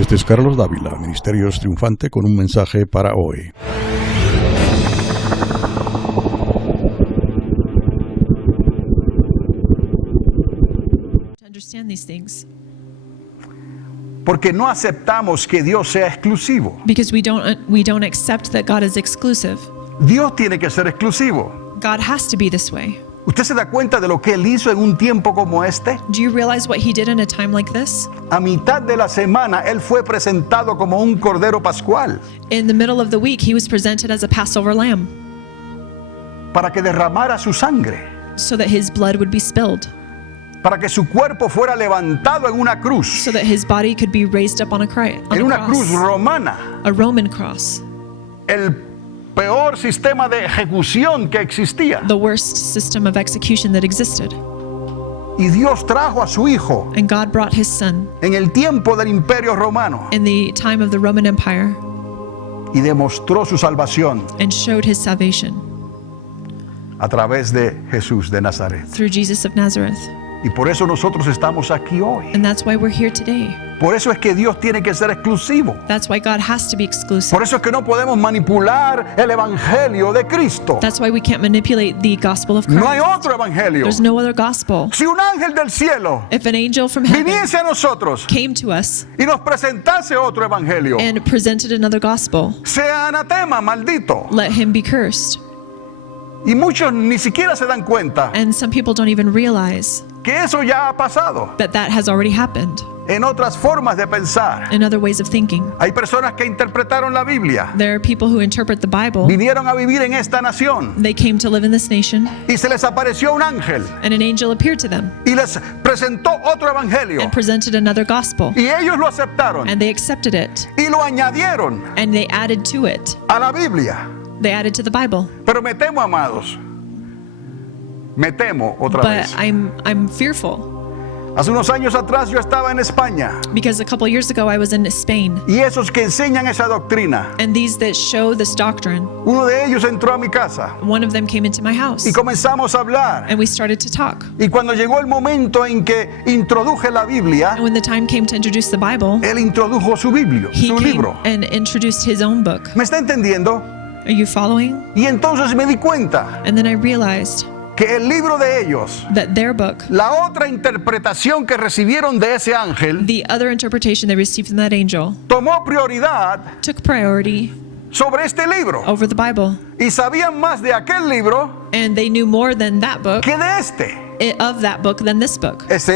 Este es Carlos Dávila, Ministerios Triunfante, con un mensaje para hoy. Porque no aceptamos que Dios sea exclusivo. Because we don't accept that God is exclusive. Dios tiene que ser exclusivo. God has to be this way. ¿Usted se da cuenta de lo que Él hizo en un tiempo como este? Do you realize what he did in a time like this? A mitad de la semana, Él fue presentado como un cordero pascual In the middle of the week, he was presented as a Passover lamb para que derramara su sangre, so that his blood would be spilled, para que su cuerpo fuera levantado en una cruz, so that his body could be raised up on a en una cruz cross, romana, a Roman cross, el peor sistema de ejecución que existía. the worst system of execution that existed. Y Dios trajo a su Hijo And God brought his son en el tiempo del Imperio Romano in the time of the Roman Empire y demostró su salvación and showed his salvation a través de Jesús de Nazaret. through Jesus of Nazareth. Y por eso nosotros estamos aquí hoy. And that's why we're here today. Por eso es que Dios tiene que ser exclusivo. That's why God has to be exclusive. Por eso es que no podemos manipular el Evangelio de Cristo. That's why we can't manipulate the gospel of No hay Christ. otro Evangelio. There's no other gospel. Si un ángel del cielo If an angel from heaven viniese a nosotros came to us y nos presentase otro Evangelio, and presented another gospel, sea anatema, maldito. let him be cursed. Y muchos ni siquiera se dan cuenta And some people don't even realize que eso ya ha pasado that that has already happened en otras formas de pensar. in other ways of thinking. Hay personas que interpretaron la Biblia, There are people who interpret the Bible. vinieron a vivir en esta nación They came to live in this nation, y se les apareció un ángel and an angel appeared to them y les presentó otro evangelio and presented another gospel, y ellos lo aceptaron and they accepted it, y lo añadieron and they added to it. a la Biblia. They added to the Bible. Pero me temo, amados, me temo otra But vez. I'm fearful Hace unos años atrás yo estaba en España because a couple years ago I was in Spain, y esos que enseñan esa doctrina, and these that show this doctrine, uno de ellos entró a mi casa one of them came into my house, y comenzamos a hablar. and we started to talk. Y cuando llegó el momento en que introduje la Biblia, And when the time came to introduce the Bible, él introdujo su Biblia, he su came libro. and introduced his own book. ¿Me está entendiendo? Are you following? Y entonces me di cuenta And then I realized que el libro de ellos, that their book, la otra interpretación que recibieron de ese ángel, the other interpretation they received from that angel, tomó prioridad took priority sobre este libro. over the Bible. Y sabían más de aquel libro And they knew more than that book, que de este. of that book, than this book. Ese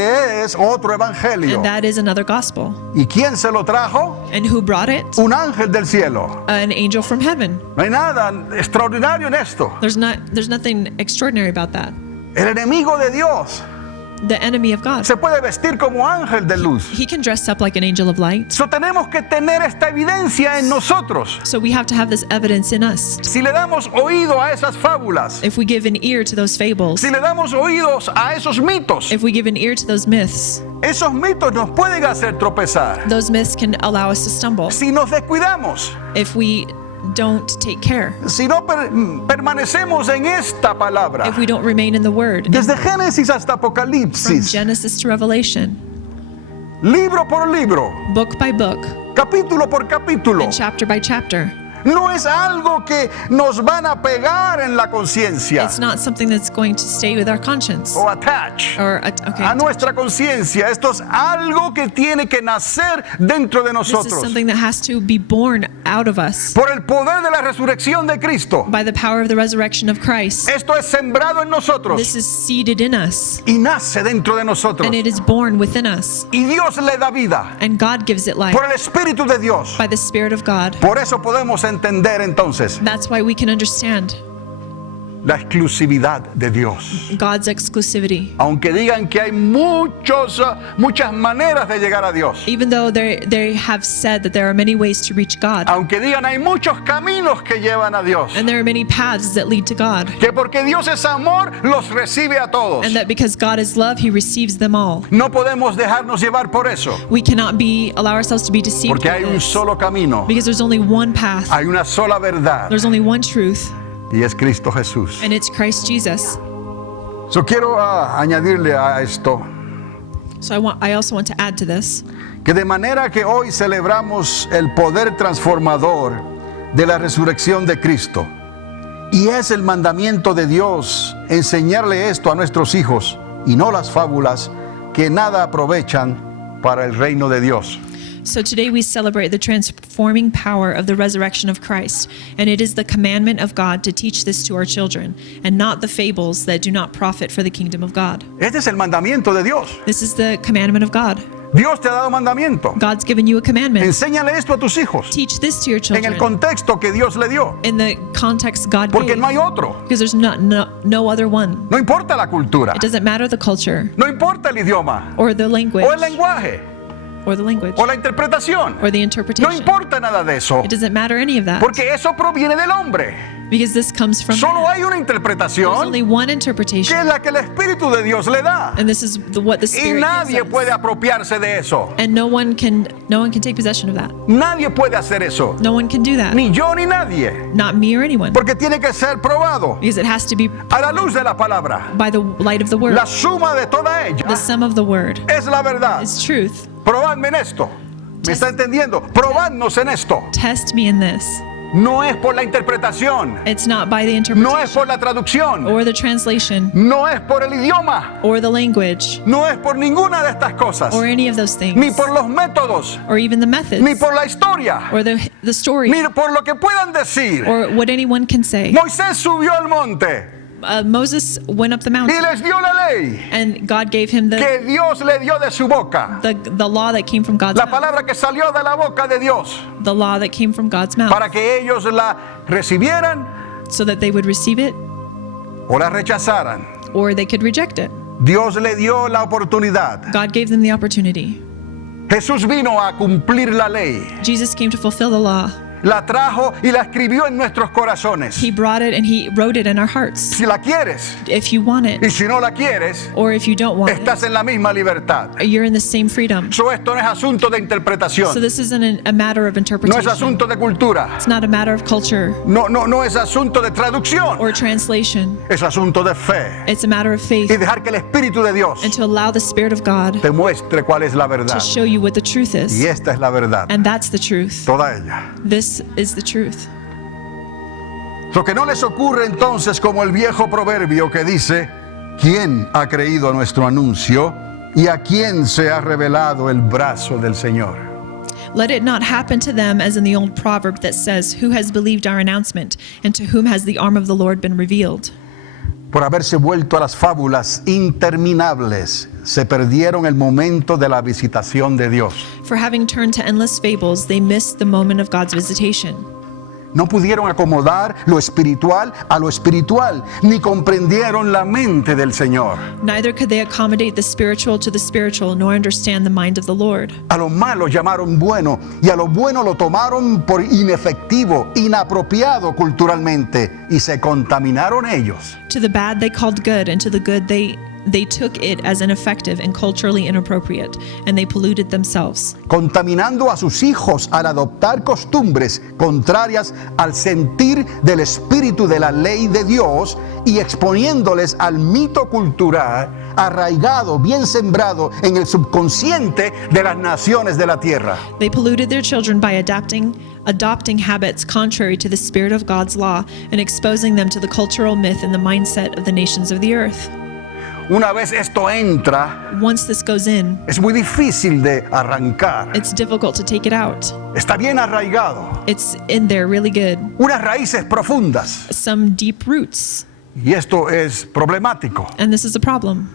es otro evangelio. And that is another gospel. ¿Y quién se lo trajo? And who brought it? Un ángel del cielo. An angel from heaven. No hay nada extraordinario en esto. There's nothing extraordinary about that. El enemigo de Dios The enemy of God, se puede vestir como ángel de luz. he can dress up like an angel of light. So tenemos que tener esta evidencia en nosotros. So we have to have this evidence in us. Si le damos oído a esas fábulas, If we give an ear to those fables, si le damos oídos a esos mitos, if we give an ear to those myths, esos mitos nos pueden hacer tropezar. those myths can allow us to stumble. Si nos descuidamos, If we don't take care, si no permanecemos en esta palabra, if we don't remain in the Word, desde Génesis hasta from Apocalipsis, Genesis to Revelation, libro por libro, book by book, capítulo por capítulo, and chapter by chapter, no es algo que nos van a pegar en la conciencia it's not something that's going to stay with our conscience. o attach Or, okay, a nuestra conciencia. Esto es algo que tiene que nacer dentro de this is nosotros something that has to be born out of us por el poder de la resurrección de Cristo. by the power of the resurrection of Christ. Esto es sembrado en nosotros This is seated in us, y nace dentro de nosotros. and it is born within us, Y Dios le da vida and God gives it life por el Espíritu de Dios. by the Spirit of God. Por eso podemos entender entonces That's why we can understand la exclusividad de Dios. God's exclusivity. Aunque digan que hay muchas maneras de llegar a Dios. Even though they have said that there are many ways to reach God, Aunque digan hay muchos caminos que llevan a Dios. and there are many paths that lead to God, Que porque Dios es amor, los recibe a todos. and that because God is love, He receives them all. No podemos dejarnos llevar por eso. We cannot allow ourselves to be deceived Porque by hay un this, solo camino. because there's only one path, Hay una sola verdad. there's only one truth, Y es Cristo Jesús. and it's Christ Jesus. Quiero añadirle a esto So I also want to add to this que de manera que hoy celebramos el poder transformador de la resurrección de Cristo. Y es el mandamiento de Dios enseñarle esto a nuestros hijos y no las fábulas que nada aprovechan para el reino de Dios. So today we celebrate the transforming power of the resurrection of Christ, and it is the commandment of God to teach this to our children, and not the fables that do not profit for the kingdom of God. Este es el mandamiento de Dios. This is the commandment of God. Dios te ha dado mandamiento. God's given you a commandment. Enséñale esto a tus hijos Teach this to your en el children contexto que Dios le dio, in the context God porque gave, no hay otro. because there's no other one. No importa la cultura, It doesn't matter the culture no importa el idioma, or the language o el lenguaje, or the language o la interpretación. or the No interpretation. importa nada de eso, It doesn't matter any of that, porque eso proviene del hombre. because this comes from Solo man. hay una There's interpretación only one que interpretation, es la que el Espíritu de Dios le da. and this is what the Y Spirit nadie gives us. puede apropiarse de eso. And no one can take possession of that. Nadie puede hacer eso. No one can do that. Ni yo ni nadie. Not me or anyone. Porque tiene que ser probado Because it has to be a la luz de la palabra. by the light of the word. La suma de toda ella The sum of the word es la verdad. is truth. Probadme en esto. ¿Me está entendiendo? Probadnos en esto. Test me in this. No es por la interpretación. It's not by the No es interpretation por la traducción. or the translation No es por el idioma. or the language No es por ninguna de estas cosas. or any of those Ni things por los métodos. or even the methods Ni por la historia. or the story Ni por lo que puedan decir. or what anyone can say. Moisés subió al monte Moses went up the y mountain les dio la ley and God gave him que Dios le dio de su boca. the law that came from God's La mouth. palabra que salió de la boca de Dios The law that came from God's mouth, para que ellos la recibieran so that they would receive it o la rechazaran. or they could reject it. Dios le dio la oportunidad. God gave them the opportunity. Jesús vino a cumplir la ley. Jesus came to fulfill the law. La trajo y la escribió en nuestros corazones. He brought it and he wrote it in our hearts. Si la quieres If you want y it, si no la quieres, or if you don't want estás en la misma libertad. it, you're in the same freedom. So esto no es asunto de So interpretación. this isn't a matter of No es interpretation. asunto de cultura. It's not a matter of culture No es asunto de traducción. or translation. Es asunto de fe. It's a matter of faith, Y dejar que el Espíritu de Dios and to allow the Spirit of God te muestre cuál es la verdad. to show you what the truth Y is. esta es la verdad. And that's the truth. Toda ella. This is the truth. Lo que no les ocurre entonces como el viejo proverbio que dice, ¿quién ha creído a nuestro anuncio y a quién se ha revelado el brazo del Señor? Let it not happen to them as in the old proverb that says, "Who has believed our announcement, and to whom has the arm of the Lord been revealed?" Por haberse vuelto a las fábulas interminables, se perdieron el momento de la visitación de Dios. For having turned to endless fables, they missed the moment of God's visitation. No pudieron acomodar lo espiritual a lo espiritual, ni comprendieron la mente del Señor. Neither could they accommodate the spiritual to the spiritual, nor understand the mind of the Lord. A lo malo llamaron bueno y a lo bueno lo tomaron por inefectivo, inapropiado culturalmente y se contaminaron ellos. To the bad they called good, and to the good they took it as ineffective and culturally inappropriate, and they polluted themselves, Contaminando a sus hijos al adoptar costumbres contrarias al sentir del espíritu de la ley de Dios y exponiéndoles al mito cultural arraigado, bien sembrado en el subconsciente de las naciones de la tierra. They polluted their children by adopting habits contrary to the spirit of God's law and exposing them to the cultural myth and the mindset of the nations of the earth. Una vez esto entra, Once this goes in, es muy difícil de arrancar. it's difficult to take it out. Está bien arraigado. It's in there really good. Unas raíces profundas. Some deep roots. Y esto es problemático, And this is a problem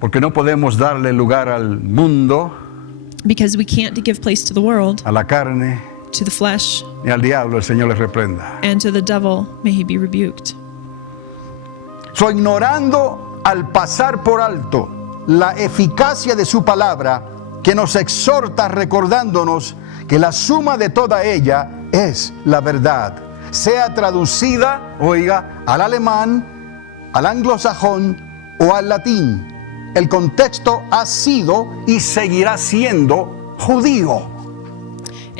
porque no podemos darle lugar al mundo, because we can't give place to the world, a la carne, to the flesh, ni al diablo. El Señor les reprenda. and to the devil. May he be rebuked. So, ignorando al pasar por alto la eficacia de su palabra, que nos exhorta recordándonos que la suma de toda ella es la verdad, sea traducida, oiga, al alemán, al anglosajón o al latín. El contexto ha sido y seguirá siendo judío.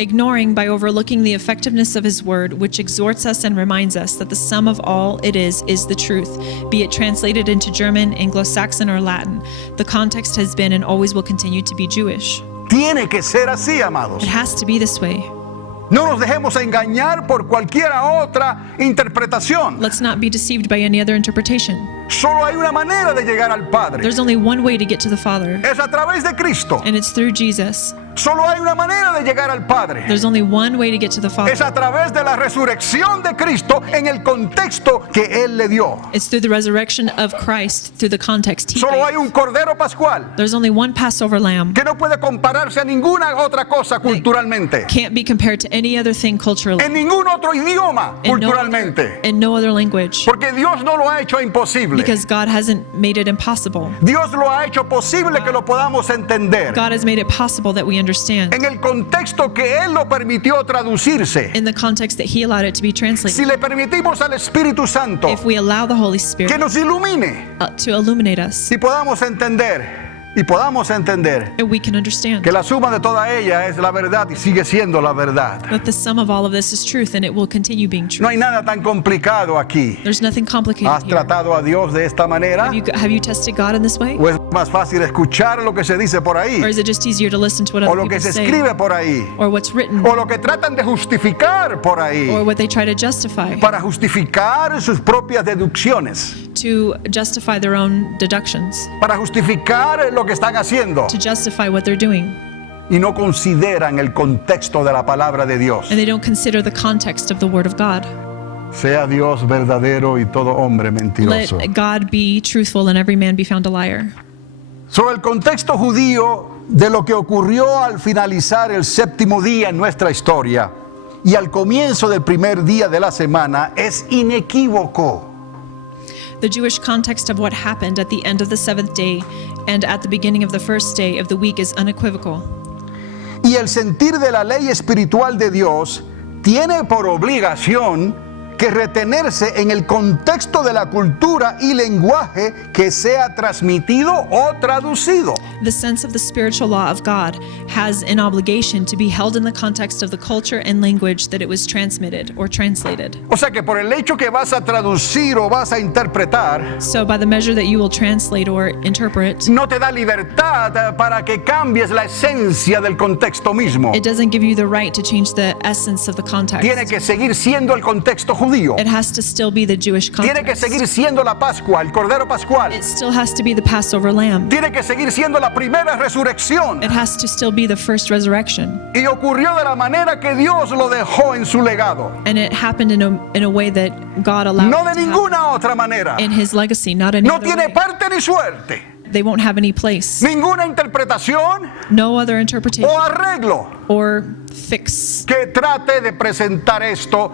ignoring by overlooking the effectiveness of his word, which exhorts us and reminds us that the sum of all it is the truth, be it translated into German, Anglo-Saxon, or Latin. The context has been and always will continue to be Jewish. Tiene que ser así, amados. It has to be this way. No nos dejemos engañar por cualquier otra interpretación. Let's not be deceived by any other interpretation. Solo hay una manera de llegar al Padre. There's only one way to get to the Father, Es a través de Cristo. and it's through Jesus. Solo hay una manera de llegar al Padre. There's only one way to get to the Father. Es a través de la resurrección de Cristo en el contexto que Él le dio. It's through the resurrection of Christ, through the context he Solo hay gave. un Cordero Pascual There's only one Passover lamb. que no puede compararse a ninguna otra cosa culturalmente. Can't be compared to any other thing culturally. En ningún otro idioma culturalmente. In no other language. Porque Dios no lo ha hecho imposible. Because God hasn't made it impossible. Dios lo ha hecho posible que lo podamos entender. God has made it possible that we understand. En el contexto que Él lo permitió traducirse. In the context that he allowed it to be Si translated. le permitimos al Espíritu Santo If we allow the Holy que Spirit nos ilumine to illuminate us, y podamos entender and we can understand que la suma de toda ella es la verdad y sigue siendo la verdad. that the sum of all of this is truth, and it will continue being true. No hay nada tan complicado aquí. There's nothing complicated ¿Has here. tratado a Dios de esta manera? Have you tested God in this way? ¿O es más fácil escuchar lo que se dice por ahí? Or is it just easier to listen to what ¿O other lo que people se say? escribe por ahí? Or what's written? ¿O lo que tratan de justificar por ahí? Or what they try to justify? Para justificar sus propias deducciones. To justify their own deductions. Para justificar lo que están haciendo. To justify what they're doing. Y no consideran el contexto de la palabra de Dios. And they don't consider the context of the Word of God. Sea Dios verdadero y todo hombre mentiroso. Let God be truthful and every man be found a liar. Sobre el contexto judío de lo que ocurrió al finalizar el séptimo día en nuestra historia y al comienzo del primer día de la semana es inequívoco. The Jewish context of what happened at the end of the seventh day and at the beginning of the first day of the week is unequivocal. Y el sentir de la ley espiritual de Dios tiene por obligación que retenerse en el contexto de la cultura y lenguaje que sea transmitido o traducido. The sense of the spiritual law of God has an obligation to be held in the context of the culture and language that it was transmitted or translated. O sea que por el hecho que vas a traducir o vas a interpretar, So by the measure that you will translate or interpret, no te da libertad para que cambies la esencia del contexto mismo. it doesn't give you the right to change the essence of the context. Tiene que seguir siendo el contexto judío. It has to still be the Jewish Tiene que context. seguir siendo la Pascua, el Cordero Pascual. It still has to be the Passover lamb. Tiene que seguir siendo la primera resurrección. It has to still be the first resurrection. Y ocurrió de la manera que Dios lo dejó en su legado. And it happened in a way that God allowed No it de to ninguna happen otra manera. in his legacy, not any No other tiene way. parte ni suerte. They won't have any place. Ninguna interpretación No other interpretation o arreglo or fix que trate de presentar esto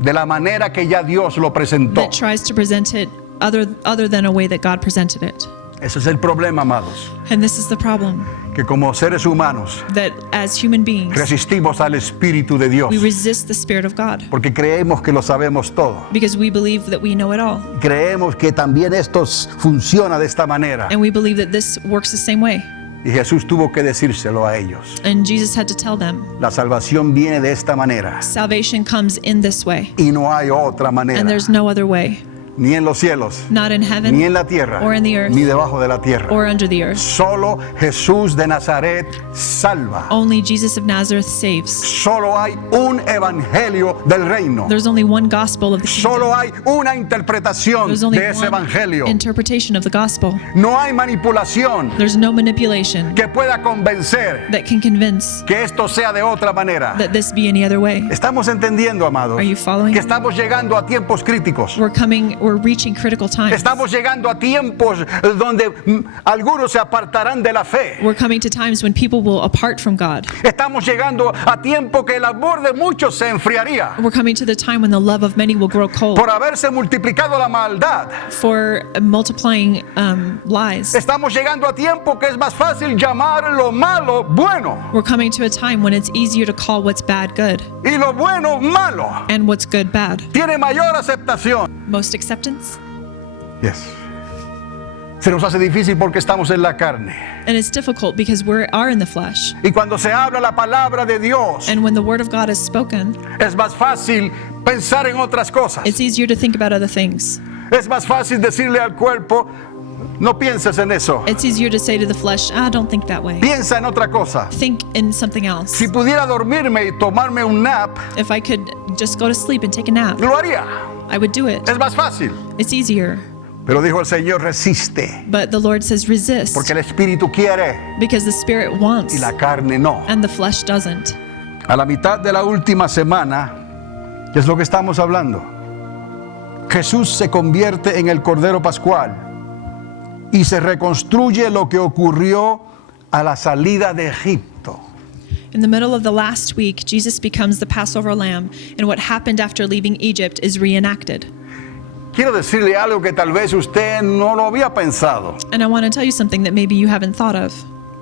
de la manera que ya Dios lo presentó. that tries to present it other than a way that God presented it. Ese es el problema, amados, And this is the problem, que como seres humanos that as human beings, resistimos al Espíritu de Dios we resist the Spirit of God porque creemos que lo sabemos todo. because we believe that we know it all. Creemos que también esto funciona de esta manera. And we believe that this works the same way. Y Jesús tuvo que decírselo a ellos. And Jesus had to tell them, La salvación viene de esta manera salvation comes in this way, y no hay otra manera, and there's no other way, ni en los cielos, not in ni heaven en la tierra, or in the earth ni debajo de la tierra. or under the earth. Solo Jesús de Nazaret salva. Only Jesus of Nazareth saves. Solo hay un evangelio del reino. There's only one gospel of the kingdom. Solo hay una interpretación There's only de ese one evangelio. interpretation of the gospel. No hay manipulación There's no manipulation que pueda convencer that can convince que esto sea de otra manera. that this be any other way. Estamos entendiendo, amados, Are you following? que estamos llegando a tiempos críticos. We're reaching critical times. Estamos llegando a tiempos donde algunos se apartarán de la fe. We're coming to times when people will apart from God. Estamos llegando a tiempo que el amor de muchos se enfriaría We're coming to the time when the love of many will grow cold por haberse multiplicado la maldad. for multiplying lies. Estamos llegando a tiempo que es más fácil llamar lo malo bueno We're coming to a time when it's easier to call what's bad good y lo bueno malo. and what's good bad. Tiene mayor aceptación. Most acceptance? Yes. Se nos hace difícil porque estamos en la carne. And it's difficult because we are in the flesh. Y cuando se habla la palabra de Dios, And when the word of God is spoken, es más fácil pensar en otras cosas. it's easier to think about other things. Es más fácil decirle al cuerpo, no pienses en eso. It's easier to say to the flesh, don't think that way. Piensa en otra cosa. Think in something else. Si pudiera dormirme y tomarme un nap, If I could just go to sleep and take a nap, lo haría. I would do it. Es más fácil. It's easier. Pero dijo el Señor, resiste. But the Lord says resist Porque el Espíritu quiere because the spirit wants y la carne no. and the flesh doesn't. A la mitad de la última semana, ¿qué es lo que estamos hablando? Jesús se convierte en el Cordero Pascual y se reconstruye lo que ocurrió a la salida de Egipto. In the middle of the last week, Jesus becomes the Passover lamb, and what happened after leaving Egypt is reenacted. Quiero decirle algo que tal vez usted no lo había pensado, And I want to tell you something that maybe you haven't thought of,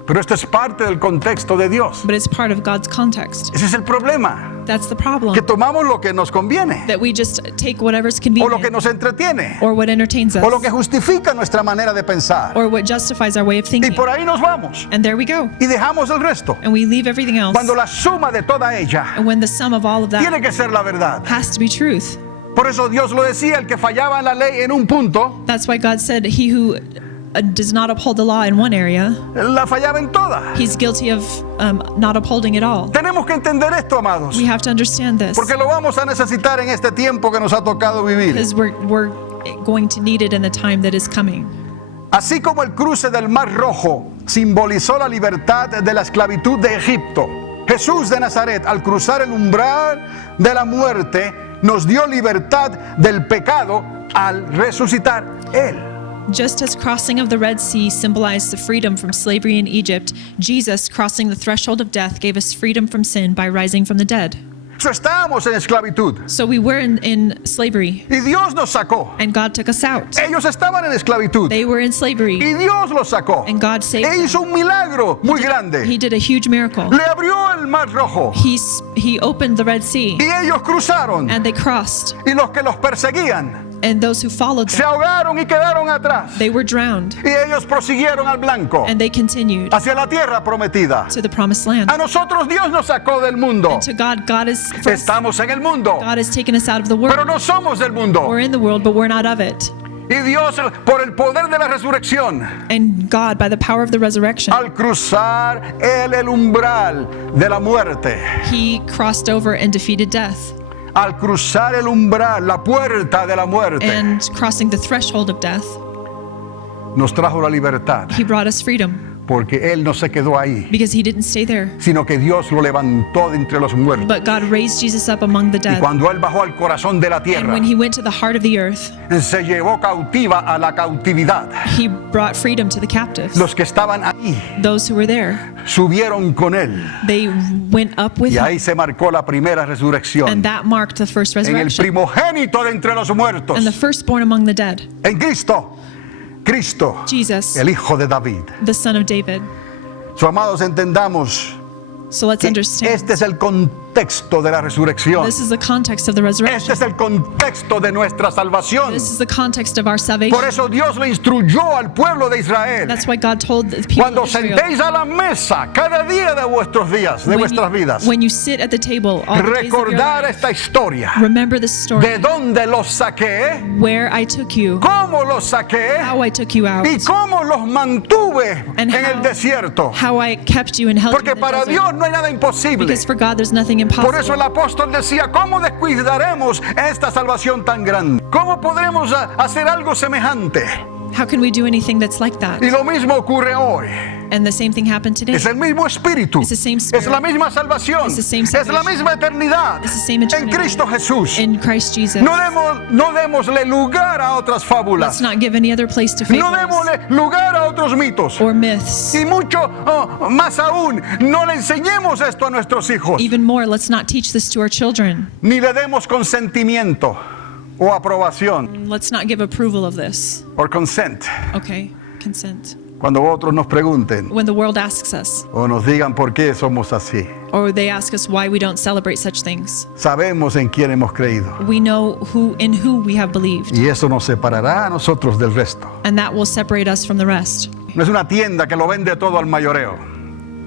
pero esto es parte del contexto de Dios. but it's part of God's context. Ese es el problema, That's the problem, que tomamos lo que nos conviene, that we just take whatever's o lo que convenient, nos entretiene, or what entertains o lo que us, justifica nuestra manera de pensar. or what justifies our way of Y thinking. por ahí nos vamos, And there we go. y dejamos el resto. And we leave everything else. Cuando la suma de toda ella And when the sum of all of that tiene que ser la verdad. has to be truth. Por eso Dios lo decía, el que fallaba en la ley en un punto, That's why God said he who does not uphold the law in one area, la fallaba en toda. he's guilty of not upholding it all. Tenemos que entender esto, amados, We have to understand this porque lo vamos a necesitar en este tiempo que nos ha tocado vivir. because we're going to need it in the time that is coming. Así como el cruce del Mar Rojo simbolizó la libertad de la esclavitud de Egipto, Jesús de Nazaret, al cruzar el umbral de la muerte, nos dio libertad del pecado al resucitar Él. Just as crossing of the Red Sea symbolized the freedom from slavery in Egypt, Jesus crossing the threshold of death gave us freedom from sin by rising from the dead. So estábamos en esclavitud So we were in slavery, y Dios nos sacó. and God took us out. Ellos estaban en esclavitud They were in slavery, y Dios los sacó. and God saved E hizo them. un milagro muy He grande. did a huge miracle. Le abrió el Mar Rojo He opened the Red Sea, y ellos cruzaron, and they crossed, y los que los perseguían and those who followed se them, ahogaron y quedaron atrás, they were drowned, y ellos prosiguieron al blanco and they continued hacia la tierra prometida. to the promised land. A nosotros Dios nos sacó del mundo. And to God, God Estamos en el mundo, God has taken us out of the pero world. no somos del mundo. We're in the world, but we're not of it. Y Dios, por el poder de la resurrección, And God, by the power of the resurrection, al cruzar el umbral de la muerte, He crossed over and defeated death. al cruzar el umbral, la puerta de la muerte, And crossing the threshold of death, nos trajo la libertad, He brought us freedom porque Él no se quedó ahí, because He didn't stay there. sino que Dios lo levantó de entre los muertos. But God raised Jesus up among the Y dead. cuando Él bajó al corazón de la And tierra, when He went to the heart of the earth, se llevó cautiva a la cautividad. He brought freedom to the captives. Los que estaban ahí Those who were there, subieron con Él. they went up with Y Him. ahí se marcó la primera And resurrección. that marked the first En el resurrection. primogénito de entre los muertos. And the firstborn among the dead, En Cristo. Cristo, Jesus, el Hijo de David. the son of David. So, amados, entendamos So let's que understand. este es el contexto de la resurrección. This is the context of the Este resurrection. es el contexto de nuestra salvación. This is the context of our salvation. Por eso Dios le instruyó al pueblo de Israel. That's why God told the people Cuando of Israel, sentéis a la mesa cada día de vuestros días, de vuestras vidas, when you sit at the table, all the days of your recordar life, esta historia. remember the story, De dónde los saqué, where I took you, cómo los saqué how I took you out, y cómo los mantuve and en el how- desierto. how I kept you and held you Porque in the para desert. Dios no hay nada imposible. Because for God there's nothing Por eso el impossible. apóstol decía, ¿cómo descuidaremos esta salvación tan grande? ¿Cómo podremos hacer algo semejante? How can we do anything that's like that? Y lo mismo ocurre hoy. And the same thing happened today. Es el mismo espíritu. It's the same spirit. Es la misma salvación. It's the same Es la salvation. misma eternidad. It's the same En eternity. Cristo Jesús. In Christ Jesus. No démosle lugar a otras Let's fábulas. not give any other place to No fables démosle lugar a otros mitos. or myths. Y mucho más aún, no le enseñemos esto a nuestros hijos. Even more, let's not teach this to our children. Ni le demos consentimiento o aprobación. Let's not give approval of this. Or consent. Okay, consent. Cuando otros nos pregunten when the world asks us, o nos digan por qué somos así, or they ask us why we don't celebrate such things, sabemos en quién hemos creído. we know in who we have believed, Y eso nos separará a nosotros del resto. and that will separate us from the rest. No es una tienda que lo vende todo al mayoreo.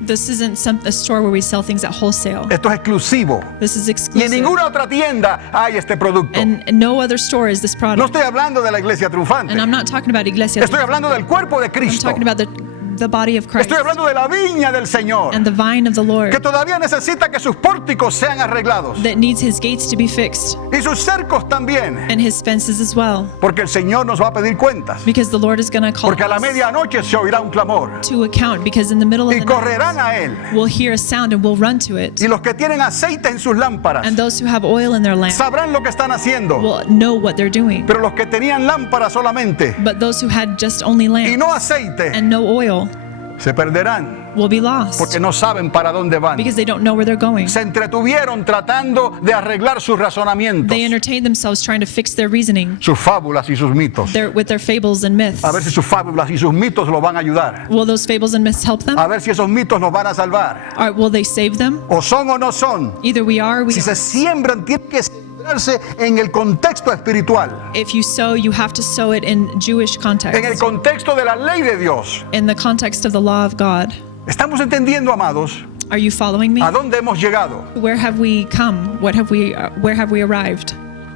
This isn't a store where we sell things at wholesale. Esto es exclusivo. This is Y en exclusive. ninguna otra tienda hay este producto. And no other store is this No product. estoy hablando de la iglesia triunfante. And I'm not talking about Iglesia. Estoy hablando del cuerpo de I'm Cristo. talking about the body of Christ Estoy hablando de la viña del Señor, and the vine of the Lord que todavía necesita que sus pórticos sean arreglados. that needs his gates to be fixed Y sus cercos también. and his fences as well. Porque el Señor nos va a pedir cuentas. Because the Lord is going to call Porque a la us medianoche se oirá un clamor. to account, because in the middle of Y the correrán night a Él. we'll hear a sound and we'll run to it. Y los que tienen aceite en sus lámparas And those who have oil in their lamp sabrán lo que están haciendo. will know what they're doing. Pero los que tenían lámparas solamente But those who had just only y lamp no aceite and no oil se perderán will be lost porque no saben para dónde van. because they don't know where they're going. Se entretuvieron tratando de arreglar sus razonamientos, They entertain themselves trying to fix their reasoning sus fábulas y sus mitos. with their fables and myths. A ver si sus fábulas y sus mitos los van a ayudar. Will those fables and myths help them? A ver si esos mitos los van a salvar. Or will they save them? O son o no son. Either we are or we Si se aren't. siembran, tienen que sembrarse en el contexto espiritual, If you sow, you have to sow it in Jewish en el context, contexto de la ley de Dios. in the context of the law of God. ¿Estamos entendiendo, amados, Are you following me? a dónde hemos llegado? Where have we come? Where have we arrived?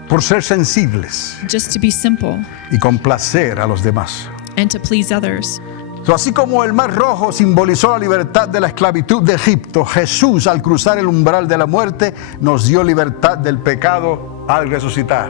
Por ser sensibles Just to be simple y complacer a los demás. and to please others. Así como el Mar Rojo simbolizó la libertad de la esclavitud de Egipto, Jesús, al cruzar el umbral de la muerte, nos dio libertad del pecado al resucitar.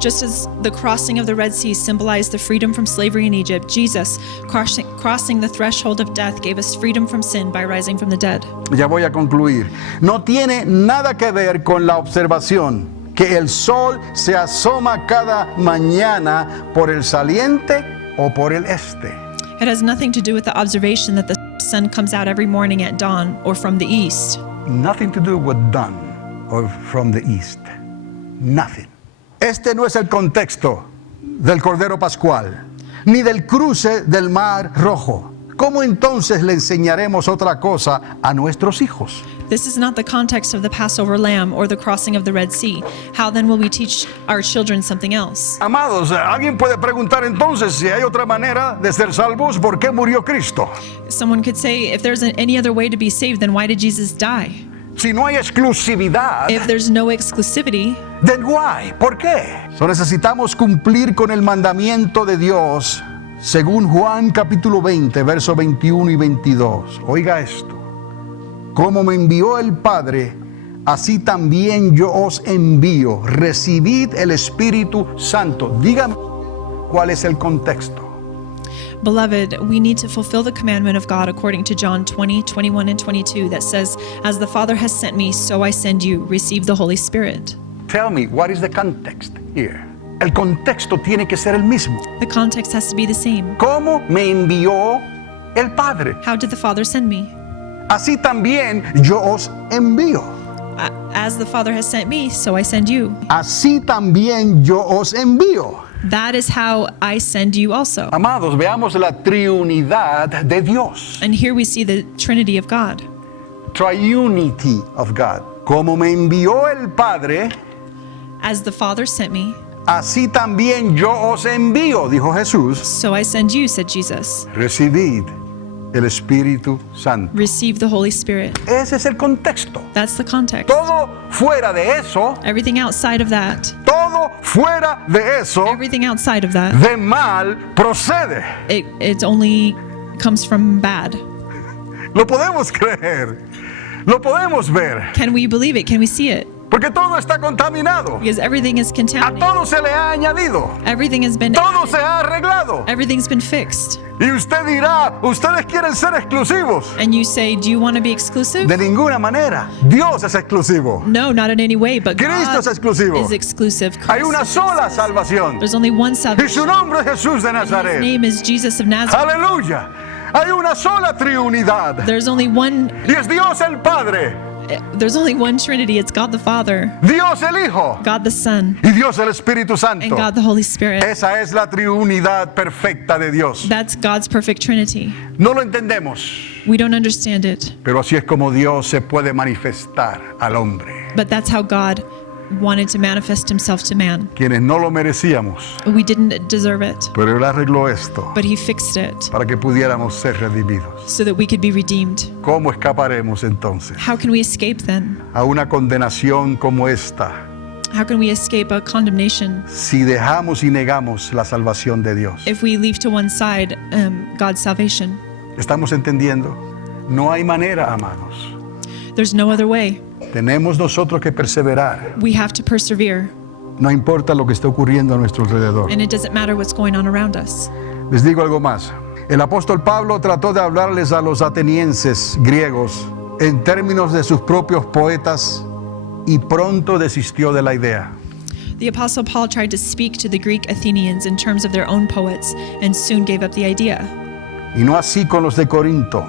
Just as the crossing of the Red Sea symbolized the freedom from slavery in Egypt, Jesus, crossing the threshold of death, gave us freedom from sin by rising from the dead. Ya voy a concluir. No tiene nada que ver con la observación que el sol se asoma cada mañana por el saliente o por el este. It has nothing to do with the observation that the sun comes out every morning at dawn or from the east. Nothing to do with dawn or from the east. Nothing. Este no es el contexto del Cordero Pascual, ni del cruce del Mar Rojo. ¿Cómo entonces le enseñaremos otra cosa a nuestros hijos? This is not the context of the Passover lamb or the crossing of the Red Sea. How then will we teach our children something else? Amados, alguien puede preguntar entonces si hay otra manera de ser salvos, ¿por qué murió Cristo? Someone could say, if there's any other way to be saved, then why did Jesus die? Si no hay exclusividad, If there's no exclusivity, then why? ¿Por qué? So necesitamos cumplir con el mandamiento de Dios según Juan capítulo 20, versos 21 y 22. Oiga esto. Como me envió el Padre, así también yo os envío. Recibid el Espíritu Santo. Dígame cuál es el contexto. beloved, we need to fulfill the commandment of God according to John 20, 21, and 22 that says, as the Father has sent me, so I send you. Receive the Holy Spirit. Tell me, what is the context here? El contexto tiene que ser el mismo. The context has to be the same. ¿Cómo me envió el Padre? How did the Father send me? Así también yo os envío. As the Father has sent me, so I send you. Así también yo os envío. That is how I send you also. Amados, veamos la triunidad de Dios. And here we see the Trinity of God. Triunity of God. Como me envió el Padre, As the Father sent me, así también yo os envío, dijo Jesús. so I send you, said Jesus. Recibid el Espíritu Santo. Receive the Holy Spirit. Ese es el contexto. That's the context. Todo fuera de eso, Everything outside of that, todo fuera de eso, everything outside of that, de mal procede. it only comes from bad. Lo podemos creer, lo podemos ver, Can we believe it? Can we see it? porque todo está contaminado. Because everything is A contaminated. todo se le ha añadido, Everything has been todo se ha arreglado. everything's been fixed. Y usted dirá, ustedes quieren ser exclusivos. And you say, do you want to be exclusive? De ninguna manera, Dios es exclusivo. No, not in any way, but Cristo God es exclusivo. is exclusive. Hay Christ una is sola exclusive. salvación. There's only one Y su salvation. nombre es Jesús de His Nazaret. name is Jesus of Nazareth. Aleluya. Hay una sola triunidad. There's only one, Y es Dios el Padre, There's only one Trinity. It's God the Father, Dios el Hijo God the Son, y Dios el Espíritu and Santo. God the Holy Spirit. Esa es la triunidad perfecta de Dios. That's God's perfect Trinity. No lo entendemos, We don't understand it, pero así es como Dios se puede manifestar al hombre. but that's how God wanted to manifest himself to man. Quienes no lo merecíamos, We didn't deserve it, pero Él arregló esto but he fixed it para que pudiéramos ser redimidos. so that we could be redeemed. ¿Cómo escaparemos entonces How can we escape then? a una condenación como esta How can we escape a condemnation si dejamos y negamos la salvación de Dios? if we leave to one side God's salvation? ¿Estamos entendiendo? No hay manera, amados. There's no other way. Tenemos nosotros que perseverar. We have to persevere, No importa lo que esté ocurriendo a nuestro alrededor. and it doesn't matter what's going on around us. Les digo algo más. El apóstol Pablo trató de hablarles a los atenienses griegos en términos de sus propios poetas y pronto desistió de la idea. The Apostle Paul tried to speak to the Greek Athenians in terms of their own poets and soon gave up the idea. Y no así con los de Corinto,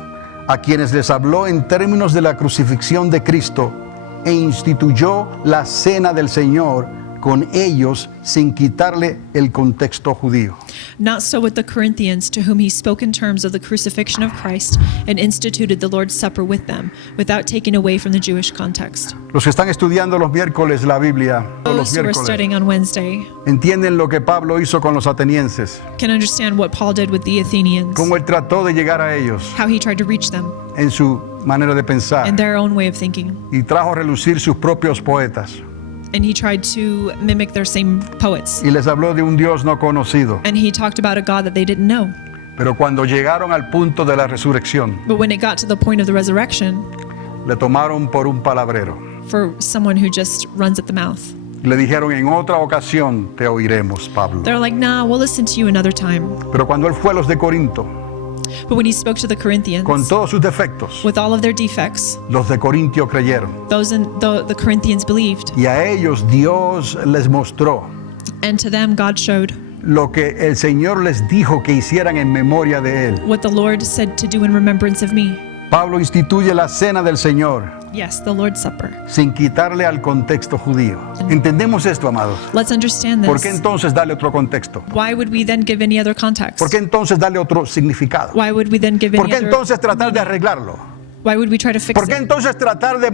a quienes les habló en términos de la crucifixión de Cristo e instituyó la cena del Señor con ellos sin quitarle el contexto judío. Not so with the Corinthians, to whom he spoke in terms of the crucifixion of Christ and instituted the Lord's Supper with them, without taking away from the Jewish context. Los que están estudiando los miércoles la Biblia, o los Those who are miércoles, studying on Wednesday entienden lo que Pablo hizo con los atenienses, can understand what Paul did with the Athenians, cómo él trató de llegar a ellos how he tried to reach them en su manera de pensar in their own way of thinking. y trajo a relucir sus propios poetas And he tried to mimic their same poets. y les habló de un Dios no conocido. And he talked about a God that they didn't know. Pero cuando llegaron al punto de la resurrección, But when it got to the point of the resurrection, le tomaron por un palabrero. for someone who just runs at the mouth, Le dijeron, en otra ocasión te oiremos, Pablo. they're like, nah, we'll listen to you another time. Pero cuando él fue a los de Corinto, But when he spoke to the Corinthians, con todos sus defectos, with all of their defects, los de Corintio creyeron. those in the Corinthians believed. Y a ellos Dios les mostró And to them, God showed lo que el Señor les dijo que hicieran en memoria de Él. what the Lord said to do in remembrance of me. Pablo instituye la cena del Señor Yes, the Lord's Supper. sin quitarle al contexto judío. ¿Entendemos esto, amados? Let's understand ¿Por qué this. entonces darle otro contexto? Why would we then give any other context? ¿Por qué entonces darle otro significado? Why would we then give ¿Por any qué other entonces tratar de arreglarlo? Why would we try to fix ¿Por qué it? entonces tratar de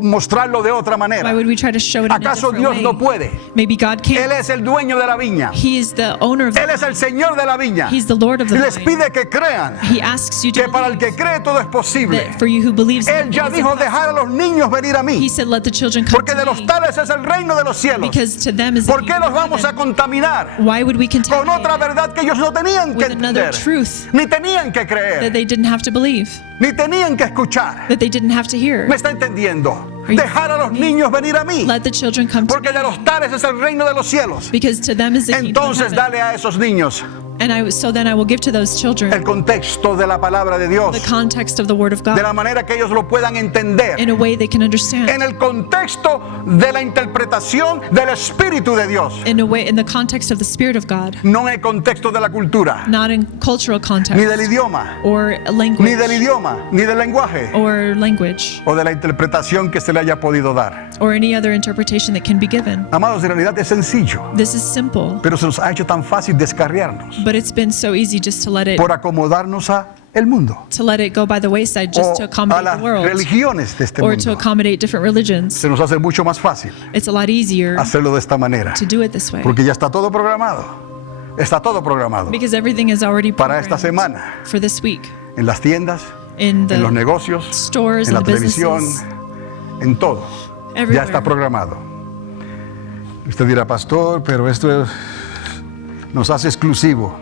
mostrarlo de otra Why manera? would we try to show it in a ¿Acaso different Dios way? no puede? Maybe God Él can't. es el dueño de la viña. He is the owner of Él the es el Señor de la viña. He's the Lord of Y the les vine. pide que crean He asks you to que para el que believe cree todo es posible. that for you who believes, Él ya dijo dejar a los niños venir a He mí, said, let the children come porque de to los me, tales es el reino de los cielos. because to them is the ¿Por qué kingdom los of vamos a heaven. contaminar Why would we con contaminate otra it verdad que ellos no tenían que with another entender, truth ni tenían que that creer, they didn't have to believe, ni tenían que escuchar? that they didn't have to hear? ¿Me está entendiendo? you Dejar a los niños venir a mí, Let the children come to porque de los tales es el reino de los cielos. because to them is the kingdom of Entonces heaven. dale a esos niños So then I will give to those el children contexto de la palabra de Dios, the context of the Word of de God la manera que ellos lo puedan entender, in a way they can understand, en el contexto de la interpretación del Espíritu de Dios, in a way in the context of the Spirit of God, no en el contexto de la cultura, not in cultural context ni del idioma, or language ni del idioma, ni del lenguaje, or language o de la interpretación que se le haya podido dar. or any other interpretation that can be given. Amados, en realidad es sencillo, This is simple, pero se nos ha hecho tan fácil descarriarnos but it's been so easy just to let it por acomodarnos a el mundo go by the wayside, just o to a accommodate las the world religiones de este or to mundo. accommodate different religions. Se nos hace mucho más fácil It's a lot easier hacerlo de esta manera, to do it this way porque ya está todo programado. Está todo programado because everything is already para esta programmed semana, for this week en las tiendas, in en los the negocios, stores, en la in the televisión, businesses, en todo. Ya everywhere. está programado. Usted dirá, pastor, pero esto nos hace exclusivo.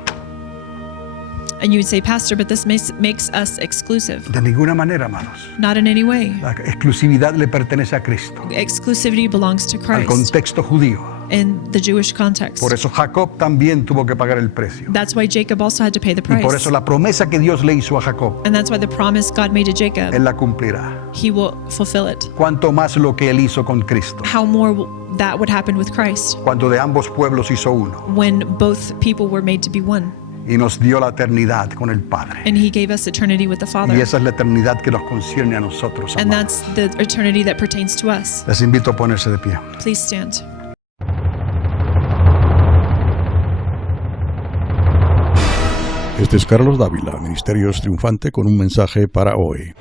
And you would say, Pastor, but this makes us exclusive. De ninguna manera, hermanos. Not in any way. La exclusividad le pertenece a Cristo, Exclusivity belongs to al Christ contexto judío. in the Jewish context. Por eso Jacob también tuvo que pagar el precio. That's why Jacob also had to pay the Y por price. eso la promesa que Dios le hizo a Jacob, And that's why the promise God made to Jacob, Él la cumplirá. he will fulfill it. Cuanto más lo que Él hizo con Cristo, How more that would happen with Christ cuando de ambos pueblos hizo uno. when both people were made to be one. y nos dio la eternidad con el Padre. And he gave us eternity with the Father. Y esa es la eternidad que nos concierne a nosotros, And amados. that's the eternity that pertains to us. Les invito a ponerse de pie. Please stand. Este es Carlos Dávila, Ministerios Triunfante, con un mensaje para hoy.